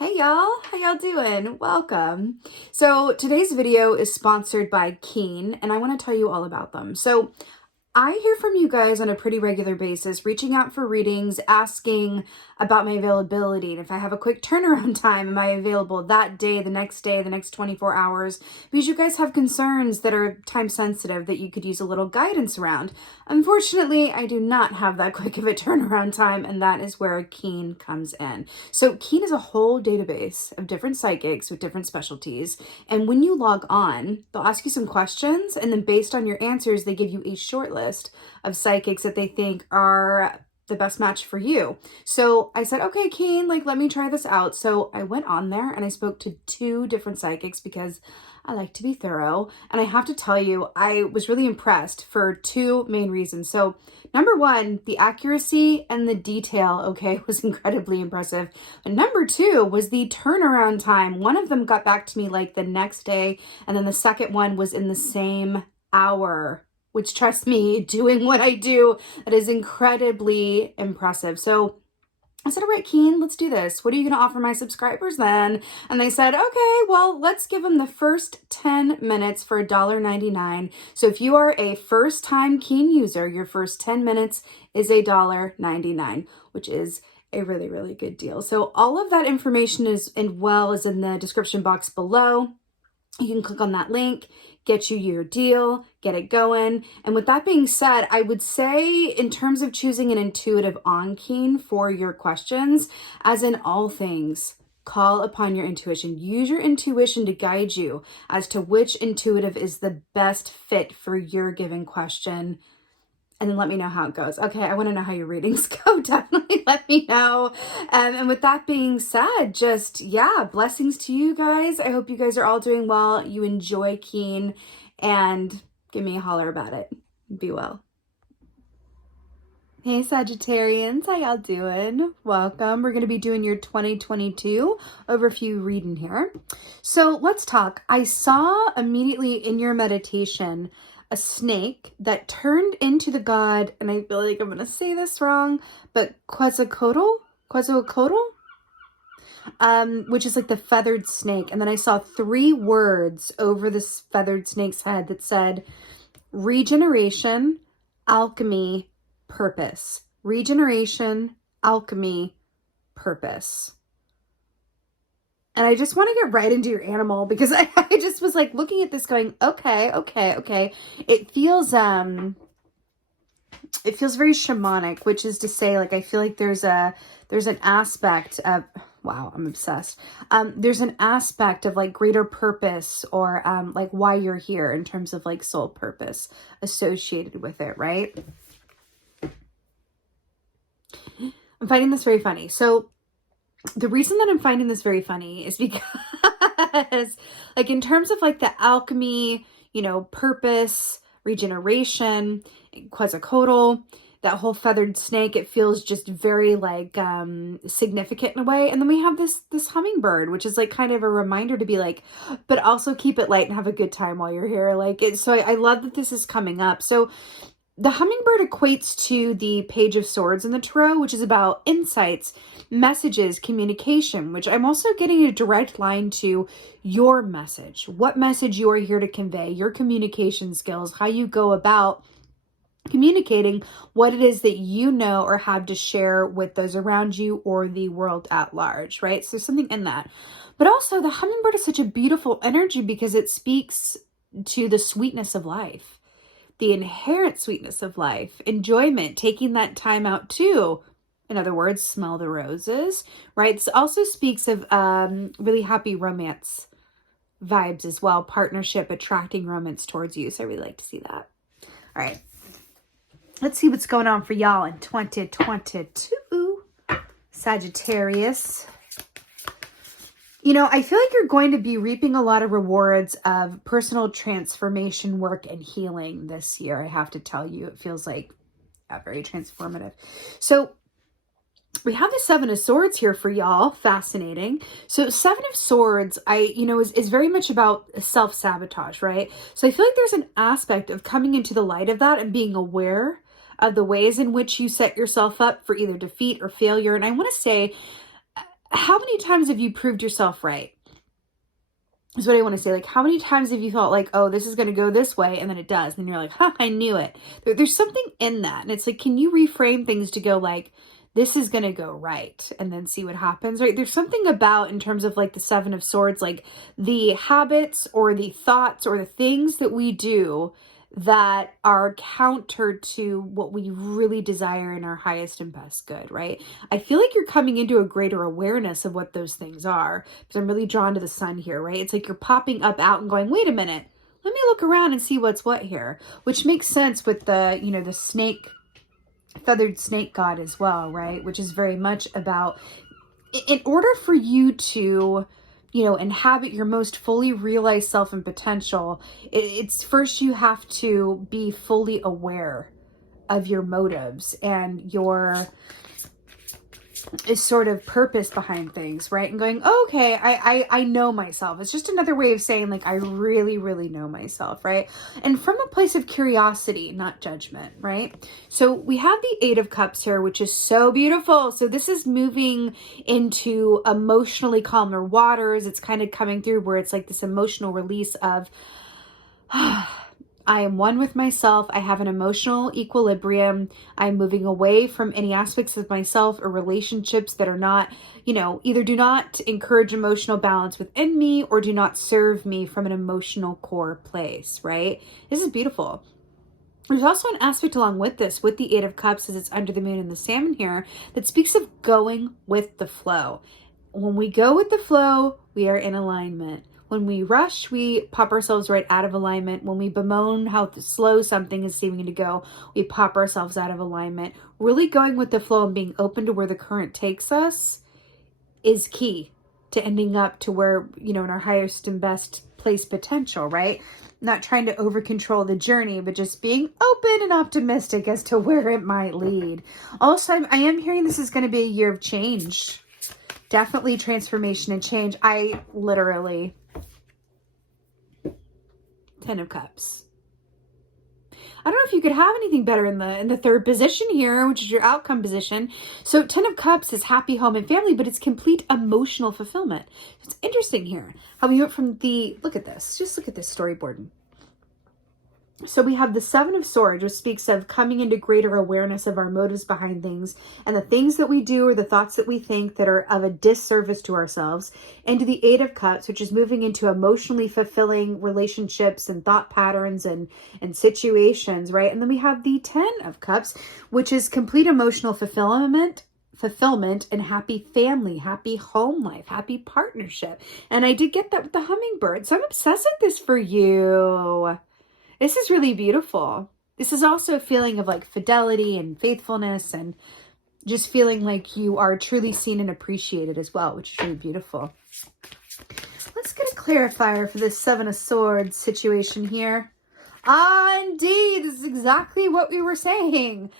Hey y'all, how y'all doing? Welcome. So today's video is sponsored by Keen, and I want to tell you all about them. So I hear from you guys on a pretty regular basis, reaching out for readings, asking about my availability. And if I have a quick turnaround time, am I available that day, the next 24 hours? Because you guys have concerns that are time sensitive that you could use a little guidance around. Unfortunately, I do not have that quick of a turnaround time, and that is where Keen comes in. So Keen is a whole database of different psychics with different specialties. And when you log on, they'll ask you some questions, and then based on your answers, they give you a short list of psychics that they think are the best match for you. So I said, okay, Keen, let me try this out. So I went on there and I spoke to 2 different psychics because I like to be thorough. And I have to tell you, I was really impressed for 2 main reasons. So number 1, the accuracy and the detail, okay, was incredibly impressive. And number 2 was the turnaround time. One of them got back to me the next day, and then the second one was in the same hour, which, trust me, doing what I do, that is incredibly impressive. So I said, all right, Keen, let's do this. What are you going to offer my subscribers then? And they said, okay, well, let's give them the first 10 minutes for $1.99. So if you are a first-time Keen user, your first 10 minutes is $1.99, which is a really, really good deal. So all of that information is in the description box below. You can click on that link, get you your deal, get it going. And with that being said, I would say in terms of choosing an intuitive on Keen for your questions, as in all things, call upon your intuition. Use your intuition to guide you as to which intuitive is the best fit for your given question. And then let me know how it goes. Okay, I want to know how your readings go. Definitely let me know. And with that being said, blessings to you guys. I hope you guys are all doing well. You enjoy Keen, and give me a holler about it. Be well. Hey Sagittarians, how y'all doing? Welcome. We're going to be doing your 2022 overview reading here. So let's talk. I saw immediately in your meditation a snake that turned into the god, and I feel like I'm going to say this wrong, but Quetzalcoatl, which is the feathered snake. And then I saw 3 words over this feathered snake's head that said regeneration, alchemy, purpose. Regeneration, alchemy, purpose. And I just want to get right into your animal, because I just was looking at this going, okay. It feels very shamanic, which is to say, I feel like there's an aspect of, wow, I'm obsessed. There's an aspect of greater purpose, or why you're here in terms of soul purpose associated with it, right? I'm finding this very funny. So the reason that I'm finding this very funny is because in terms of the alchemy, purpose, regeneration, Quetzalcoatl, that whole feathered snake, it feels just very significant in a way. And then we have this hummingbird, which is kind of a reminder to be but also keep it light and have a good time while you're here. So I love that this is coming up. So the hummingbird equates to the Page of Swords in the Tarot, which is about insights, messages, communication, which I'm also getting a direct line to your message, what message you are here to convey, your communication skills, how you go about communicating what it is that you know or have to share with those around you or the world at large, right? So there's something in that. But also the hummingbird is such a beautiful energy because it speaks to the sweetness of life, the inherent sweetness of life, enjoyment, taking that time out to, in other words, smell the roses, right? This also speaks of really happy romance vibes as well, partnership, attracting romance towards you. So I really like to see that. All right. Let's see what's going on for y'all in 2022. Sagittarius. I feel like you're going to be reaping a lot of rewards of personal transformation work and healing this year. I have to tell you, it feels very transformative. So we have the 7 of Swords here for y'all. Fascinating. So 7 of Swords, is very much about self-sabotage, right? So I feel like there's an aspect of coming into the light of that and being aware of the ways in which you set yourself up for either defeat or failure. And I want to say, how many times have you proved yourself right? Is what I want to say. Like, how many times have you felt like, oh, this is going to go this way, and then it does, and you're like, huh, I knew it. There's something in that, and it's like, can you reframe things to go like, this is going to go right, and then see what happens, right? There's something about, in terms of like the Seven of Swords, like the habits or the thoughts or the things that we do that are counter to what we really desire in our highest and best good, right? I feel like you're coming into a greater awareness of what those things are, because I'm really drawn to the sun here, right? It's like you're popping up out and going, wait a minute, let me look around and see what's what here, which makes sense with the, you know, the snake, feathered snake god as well, right? Which is very much about, in order for you to, you know, inhabit your most fully realized self and potential, it's first you have to be fully aware of your motives and your is sort of purpose behind things, right? And going, oh, okay, I know myself. It's just another way of saying like, I really, really know myself, right? And from a place of curiosity, not judgment, right? So we have the Eight of Cups here, which is so beautiful. So this is moving into emotionally calmer waters. It's kind of coming through where it's like this emotional release of, I am one with myself. I have an emotional equilibrium. I'm moving away from any aspects of myself or relationships that are not, you know, either do not encourage emotional balance within me or do not serve me from an emotional core place, right? This is beautiful. There's also an aspect along with this, with the Eight of Cups, as it's under the moon and the salmon here, that speaks of going with the flow. When we go with the flow, we are in alignment. When we rush, we pop ourselves right out of alignment. When we bemoan how slow something is seeming to go, we pop ourselves out of alignment. Really going with the flow and being open to where the current takes us is key to ending up to where, you know, in our highest and best place potential, right? Not trying to over control the journey, but just being open and optimistic as to where it might lead. Also, I am hearing this is going to be a year of change. Definitely transformation and change. I literally... 10 of Cups. I don't know if you could have anything better in the third position here, which is your outcome position. So 10 of Cups is happy home and family, but it's complete emotional fulfillment. It's interesting here how we went from the, look at this, just look at this storyboard. So we have the Seven of Swords, which speaks of coming into greater awareness of our motives behind things and the things that we do or the thoughts that we think that are of a disservice to ourselves, into the Eight of Cups, which is moving into emotionally fulfilling relationships and thought patterns and situations, right? And then we have the 10 of Cups, which is complete emotional fulfillment and happy family, happy home life, happy partnership. And I did get that with the hummingbird. So I'm obsessed with this for you. This is really beautiful. This is also a feeling of like fidelity and faithfulness and just feeling like you are truly seen and appreciated as well, which is really beautiful. Let's get a clarifier for this Seven of Swords situation here. Ah, indeed. This is exactly what we were saying.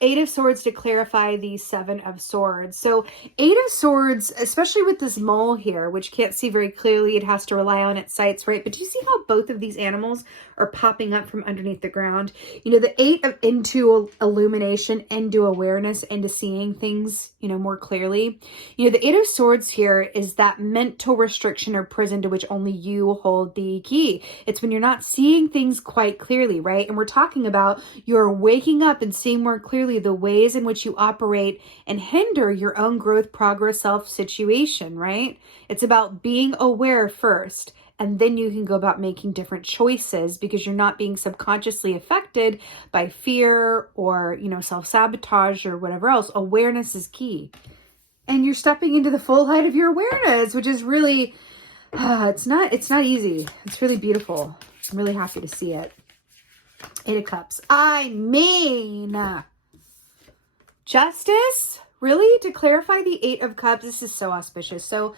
Eight of Swords to clarify the Seven of Swords. So Eight of Swords, especially with this mole here, which can't see very clearly, it has to rely on its sights, right? But do you see how both of these animals are popping up from underneath the ground? You know, the Eight of into illumination, into awareness, into seeing things, you know, more clearly. You know, the Eight of Swords here is that mental restriction or prison to which only you hold the key. It's when you're not seeing things quite clearly, right? And we're talking about you're waking up and seeing more clearly the ways in which you operate and hinder your own growth, progress, self situation, right? It's about being aware first, and then you can go about making different choices because you're not being subconsciously affected by fear or, you know, self-sabotage or whatever else. Awareness is key. And you're stepping into the full height of your awareness, which is really, it's not easy. It's really beautiful. I'm really happy to see it. Eight of Cups. I mean, Justice, really? To clarify the Eight of Cups, this is so auspicious. So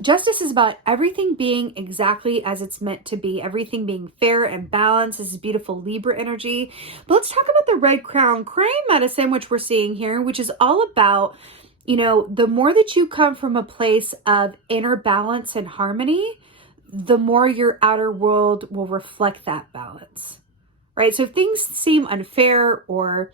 justice is about everything being exactly as it's meant to be, everything being fair and balanced. This is beautiful Libra energy. But let's talk about the Red Crown Crane medicine, which we're seeing here, which is all about, you know, the more that you come from a place of inner balance and harmony, the more your outer world will reflect that balance, right? So if things seem unfair or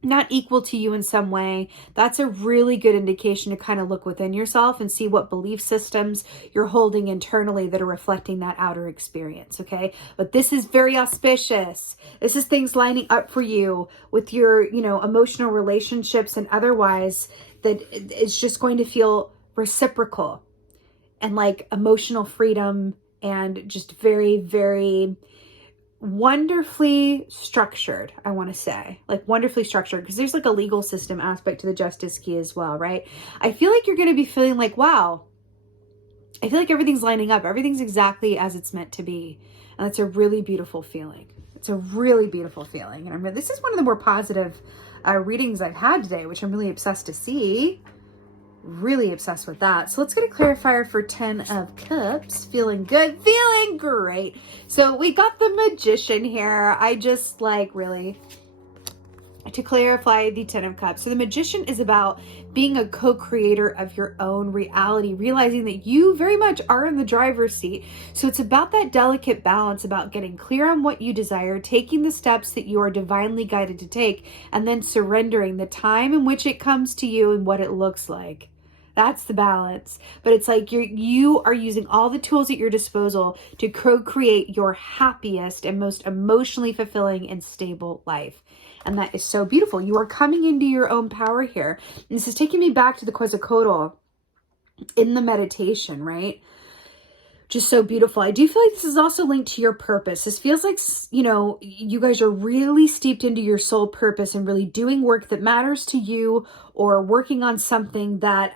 not equal to you in some way, that's a really good indication to kind of look within yourself and see what belief systems you're holding internally that are reflecting that outer experience, okay? But this is very auspicious. This is things lining up for you with your, emotional relationships and otherwise, that it's just going to feel reciprocal and like emotional freedom and just very, very wonderfully structured, I want to say, like wonderfully structured, because there's like a legal system aspect to the justice key as well, right? I feel like you're going to be feeling like, wow, I feel like everything's lining up. Everything's exactly as it's meant to be. And that's a really beautiful feeling. It's a really beautiful feeling. And this is one of the more positive readings I've had today, which I'm really obsessed to see. Really obsessed with that. So let's get a clarifier for 10 of Cups. Feeling good, feeling great. So we got the Magician here. I just like really to clarify the 10 of Cups. So the Magician is about being a co-creator of your own reality, realizing that you very much are in the driver's seat. So it's about that delicate balance, about getting clear on what you desire, taking the steps that you are divinely guided to take, and then surrendering the time in which it comes to you and what it looks like. That's the balance. But it's like you are using all the tools at your disposal to co-create your happiest and most emotionally fulfilling and stable life. And that is so beautiful. You are coming into your own power here. And this is taking me back to the Quetzalcoatl in the meditation, right? Just so beautiful. I do feel like this is also linked to your purpose. This feels like, you guys are really steeped into your soul purpose and really doing work that matters to you, or working on something that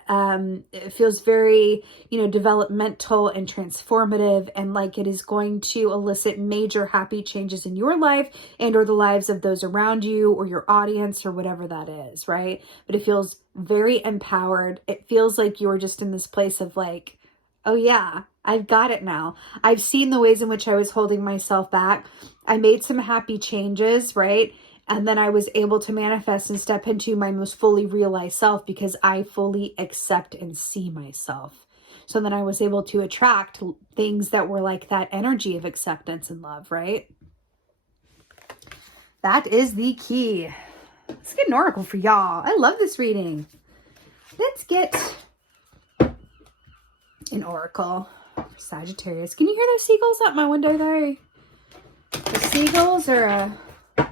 feels very, developmental and transformative, and like it is going to elicit major happy changes in your life and or the lives of those around you or your audience or whatever that is, right? But it feels very empowered. It feels like you're just in this place of like, oh yeah, I've got it now. I've seen the ways in which I was holding myself back. I made some happy changes, right? And then I was able to manifest and step into my most fully realized self because I fully accept and see myself. So then I was able to attract things that were like that energy of acceptance and love, right? That is the key. Let's get an oracle for y'all. I love this reading. Let's get an oracle. Sagittarius. Can you hear those seagulls out my window there? The seagulls are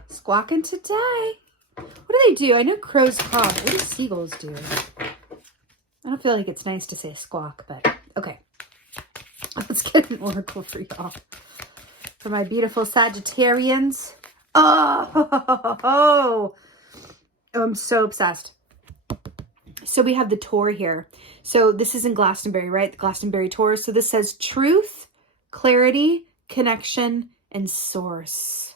squawking today. What do they do? I know crows caw. What do seagulls do? I don't feel like it's nice to say squawk, but okay. Let's get an oracle for y'all. For my beautiful Sagittarians. Oh, I'm so obsessed. So we have the Tour here. So this is in Glastonbury, right? The Glastonbury Tour. So this says truth, clarity, connection, and source.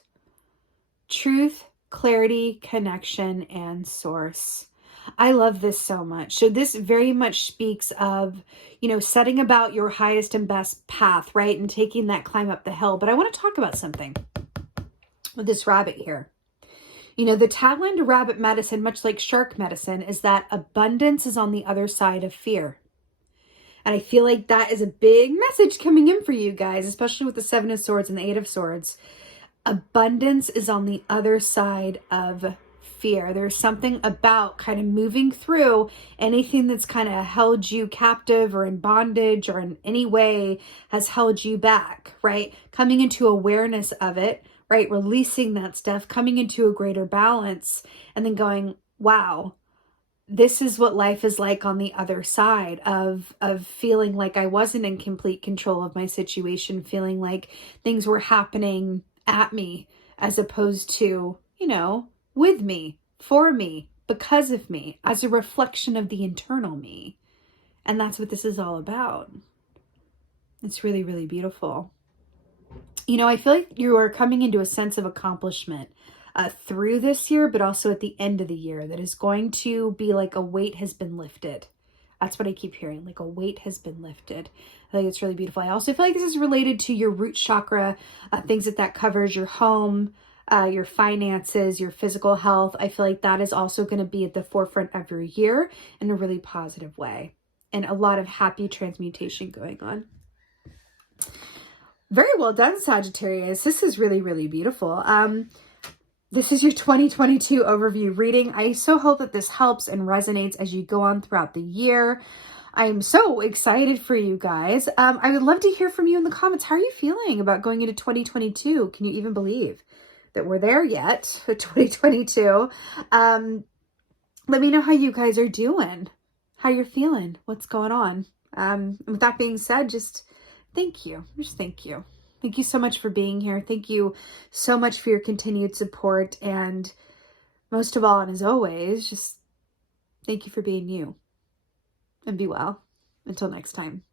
Truth, clarity, connection, and source. I love this so much. So this very much speaks of, setting about your highest and best path, right? And taking that climb up the hill. But I want to talk about something with this rabbit here. The tagline to rabbit medicine, much like shark medicine, is that abundance is on the other side of fear. And I feel like that is a big message coming in for you guys, especially with the 7 of Swords and the 8 of Swords. Abundance is on the other side of fear. There's something about kind of moving through anything that's kind of held you captive or in bondage or in any way has held you back, right? Coming into awareness of it, right? Releasing that stuff, coming into a greater balance, and then going, wow, this is what life is like on the other side of feeling like I wasn't in complete control of my situation, feeling like things were happening at me as opposed to, with me, for me, because of me, as a reflection of the internal me. And that's what this is all about. It's really, really beautiful. I feel like you are coming into a sense of accomplishment through this year, but also at the end of the year that is going to be like a weight has been lifted. That's what I keep hearing, like a weight has been lifted. I think it's really beautiful. I also feel like this is related to your root chakra, things that covers your home, your finances, your physical health. I feel like that is also going to be at the forefront of your year in a really positive way, and a lot of happy transmutation going on. Very well done, Sagittarius. This is really, really beautiful. This is your 2022 overview reading. I so hope that this helps and resonates as you go on throughout the year. I'm so excited for you guys. I would love to hear from you in the comments. How are you feeling about going into 2022? Can you even believe that we're there yet for 2022? Let me know how you guys are doing, how you're feeling, what's going on. With that being said, just thank you. Just thank you. Thank you so much for being here. Thank you so much for your continued support. And most of all, and as always, just thank you for being you. And be well. Until next time.